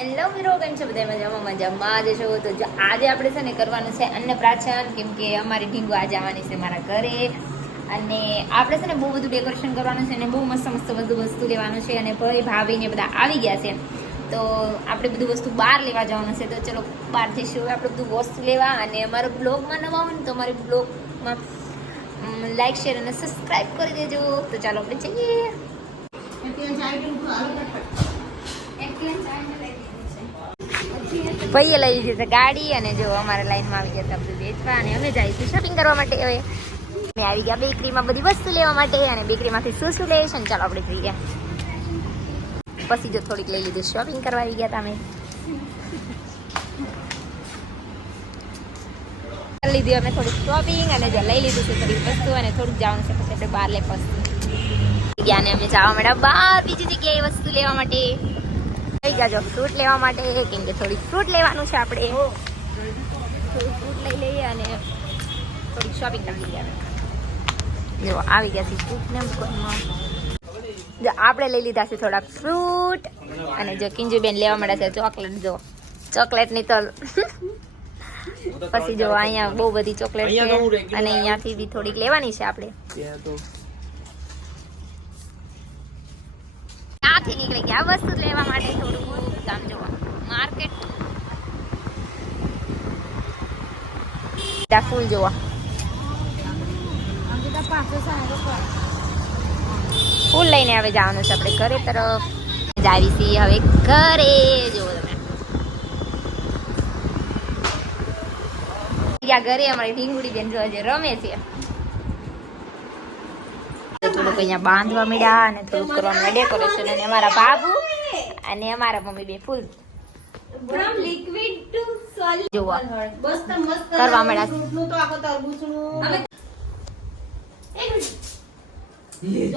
Hello મિત્રો, કેમ છો બધા? મજામાં જ છો? તો આજે આપણે છે ને કરવાનું છે અન્નપ્રાશન, કેમ કે અમારી ઢીંગુ આજે આવવાની છે મારા ઘરે અને આપણે છે ને બહુ બધું ડેકોરેશન કરવાનું છે અને બહુ મસ્ત મસ્ત બધું વસ્તુ લેવાનું છે અને ભાઈ ભાભી ને બધા આવી ગયા છે. તો આપણે બધું વસ્તુ બહાર લેવા જવાનું છે. તો ચલો બહાર જઈશું આપણે બધું વસ્તુ લેવા. અને અમારા બ્લોગમાં નવા હોય ને તો અમારી બ્લોગમાં લાઈક શેર અને સબસ્ક્રાઈબ કરી દેજો. તો ચાલો આપણે જઈએ. ભાઈએ લઈ લીધી છે ગાડી અને જો અમારા લાઈનમાં આવી ગયા હતા વેચવા અને અમે જઈશું શોપિંગ કરવા માટે. હવે અમે આવી ગયા બેકરીમાં બધી વસ્તુ લેવા માટે અને બેકરીમાંથી શું શું લઈશ અને ચાલો આપણે જઈએ. પછી જો થોડીક લઈ લીધું, શોપિંગ કરવા આવી ગયા હતા અમે. કરી લીધી અમે થોડીક શોપિંગ અને જો લઈ લીધું છે થોડીક વસ્તુ અને થોડુંક જવાનું છે. પછી આપણે બહાર લે વસ્તુ ગયા ને અમે જવા મળ્યા બહાર બીજી જગ્યાએ વસ્તુ લેવા માટે. થઈ ગયા જો ફ્રૂટ લેવા માટે, કેમ કે થોડીક ફ્રૂટ લેવાનું છે આપણે. થોડું ફ્રૂટ લઈ લઈએ અને થોડીક શોપિંગ કરી લઈએ. જો આવી ગયા છે ફ્રૂટ ને દુકાનમાં. જો આપણે લઈ લીધા છે થોડાક ફ્રૂટ અને જો કિંજુબેન લેવા મળ્યા છે ચોકલેટ. જો ચોકલેટની તો પછી જો અહીંયા બહુ બધી ચોકલેટ છે અને અહીંયાથી બી થોડીક લેવાની છે આપણે. ત્યાંથી નીકળી ગયા વસ્તુ લેવા માટે. થોડું કામ જોવા માર્કેટ ફૂલ જોવા ફૂલ લઈને હવે જવાનું છે આપણે ઘરે તરફ. જાવી છીએ હવે ઘરે. જુઓ તમે ઘરે અમારી ઢીંગુડી બેન જો રમે છે. થોડુંક અહીંયા બાંધવા મળ્યા અને થોડુંક કરવાનું ડેકોરેશન. અને અમારા બાબુ અને અમારા મમ્મી બે ફૂલ જોવા કરવા મળ્યા.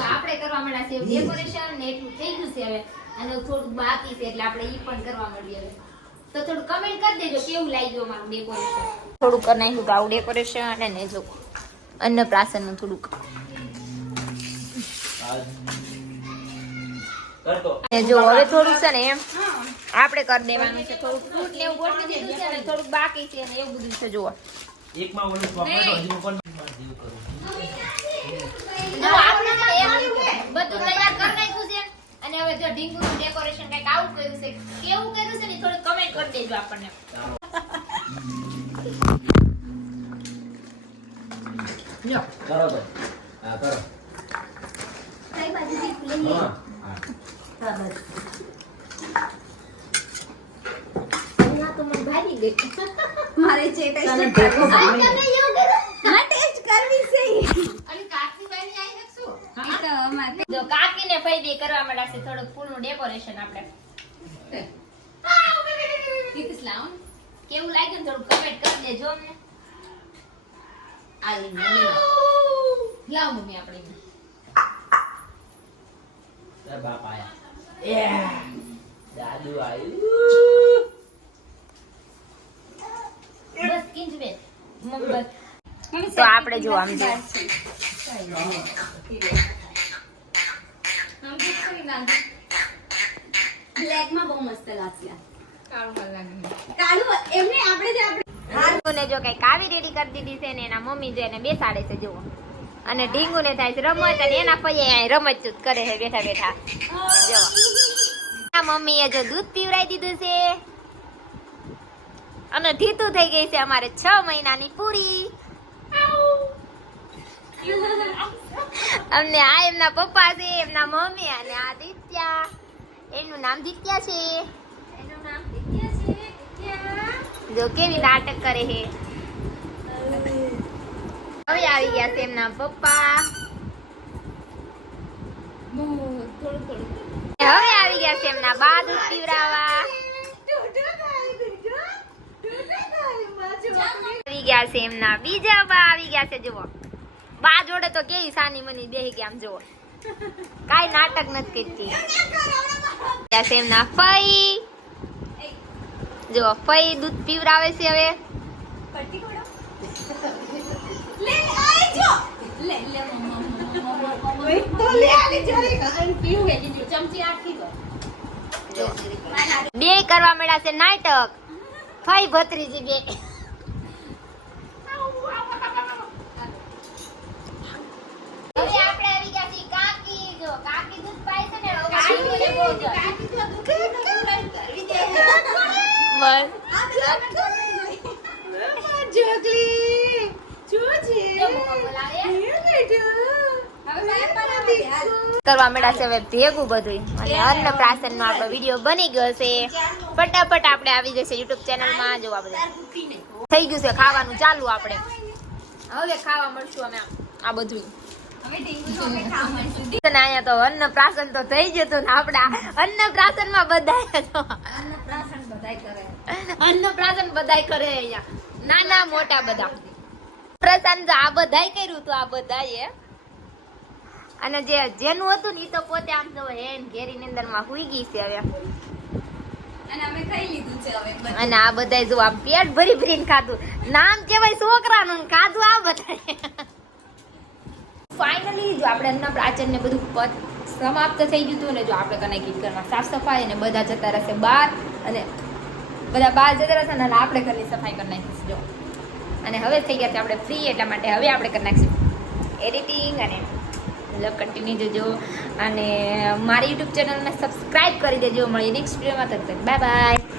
આપણે કરવા મળ્યા છે ડેકોરેશન ને એટલું થઈ ગયું છે હવે અને થોડુંક બાકી છે એટલે આપણે ઈ પણ કરવા મળીએ. હવે તો થોડું કમેન્ટ કરી દેજો કેવું લાગ્યું અમારું ડેકોરેશન. થોડુંક કરી નાખ્યું આવું ડેકોરેશન અને જો અન્નપ્રાશન નું થોડુંક જો હવે થોડુંક છે ને એમ આપણે કરી દેવાનું છે. થોડુંક ફ્રૂટ ને એવું ગોઠવી દીધું છે ને થોડુંક બાકી છે ને એવું બધું છે. જુઓ એકમાં ઓલું ચોકલેટ હજી પણ બધું તૈયાર કરી નાખ્યું છે અને હવે જો ઢીંગુનું ડેકોરેશન કંઈક આવું કર્યું છે. કેવું કર્યું છે ને થોડું કમેન્ટ કરી દેજો આપણને. કરો તો હા કરો કઈ બાજુથી ખુલી હા હા બસ અહીંયા તો મને ભાગી ગઈ. મારે છે ટેસ્ટ કરવો છે. આ તમે એવું કરો હા ટેસ્ટ કરવી છે. અને કાકી ભાઈ આવી શકશું હા તો અમારે જો કાકીને ફાયદે કરવા મળ્યા છે થોડું ફૂલનું ડેકોરેશન આપણે. ઇસ્લામ કેવું લાગ્યું થોડું કમેન્ટ કરી દેજો અમને. આ મમ્મી લાવ મમ્મી આપણે એ બાપ આયા એ દાદુ આયુ. બસ કિંજવે મમ્મી તો આપણે જો આમ જો બ્લેક માં બહુ મસ્ત લાગશે. કાળું લાગે કાળું એમને આપણે જે આપણે જો કઈ કાવી રેડી કરી દીધી છે ને એના મમ્મી જો એને બેસાડે છે જુઓ. અને ઢીંગુ ને થાય છે રમત અને એના પૈયે રમત ચૂત કરે છે બેઠા બેઠા. જો મમ્મીએ જો દૂધ પીવડાવી દીધું છે અને ઢીતું થઈ ગઈ છે અમારે 6 મહિનાની પૂરી. અમને આ એમના પપ્પા છે, એમના મમ્મી અને આ દિત્યા. એનું નામ દિત્યા છે. જો કેવી નાટક કરે છે. હવે આવી ગયા છે એમના પપ્પા. હવે આવી ગયા છે એમના બા દૂધ પીવડાવવા. આવી ગયા છે એમના બીજા બા આવી ગયા છે. જુઓ બા જોડે તો કેવી સાની મની બેહી ગયા આમ જુઓ. કાઈ નાટક નથી કરતી. ગયા છે એમના ફઈ. જો ફઈ દૂધ પીવડાવે છે હવે. લે આઈ જો લે લે મમ્મા તો લે આલી જરી અને પીવું હે જો ચમચી આખી દો. બે કરવા મળ્યા છે નાટક ફાઈ ભત્રીજી બે હવે આપણે આવી ગયા છીએ કાકી જો કાકી દૂધ પાય છે ને હવે શીંગુને બહુ કરવા મળ્યા છે હવે ભેગું બધું અને અન્નપ્રાશન નો આપણો વિડીયો બની ગયો છે ફટાફટ આપણે આવી જશે યુટ્યુબ ચેનલ માં જોવા બધું થઈ ગયું છે ખાવાનું ચાલુ આપણે હવે ખાવા મળશું અમે આ બધું અહીંયા તો અન્નપ્રાશન તો થઈ ગયું હતું ને આપડા અન્નપ્રાશન માં બધાય તો અન્નપ્રાશન બધાય કરે અહીંયા નાના મોટા બધા પ્રસન્ન તો આ બધાય કર્યું હતું આ બધાએ અને જેનું હતું ને ઈ તો પોતે આમ તો હેન ઘેરી ની અંદર માં હુઈ ગઈ છે હવે અને અમે ખાઈ લીધું છે હવે અને આ બધાય જો આ પેટ ભરી ભરીને ખાધું નામ કેવાય છોકરાનું ને ખાધું આ બધાય ફાઇનલી જો આપણે અન્નપ્રાશન ને બધું સમાપ્ત થઈ ગયું હતું ને જો આપણે કને ઘરમાં સાફ સફાઈ અને બધા જતા રહેશે બહાર અને બધા બહાર જતા રહેશે ને આપણે ઘરની સફાઈ કરી નાખીશું જો અને હવે થઈ ગયા છે આપણે ફ્રી એટલા માટે હવે આપણે કરી નાખીશું એડિટિંગ અને કન્ટિન્યુ જોજો અને મારી યુટ્યુબ ચેનલને સબસ્ક્રાઇબ કરી દેજો. મળીએ નેક્સ્ટ વિડીયોમાં. તબ તક બાય બાય.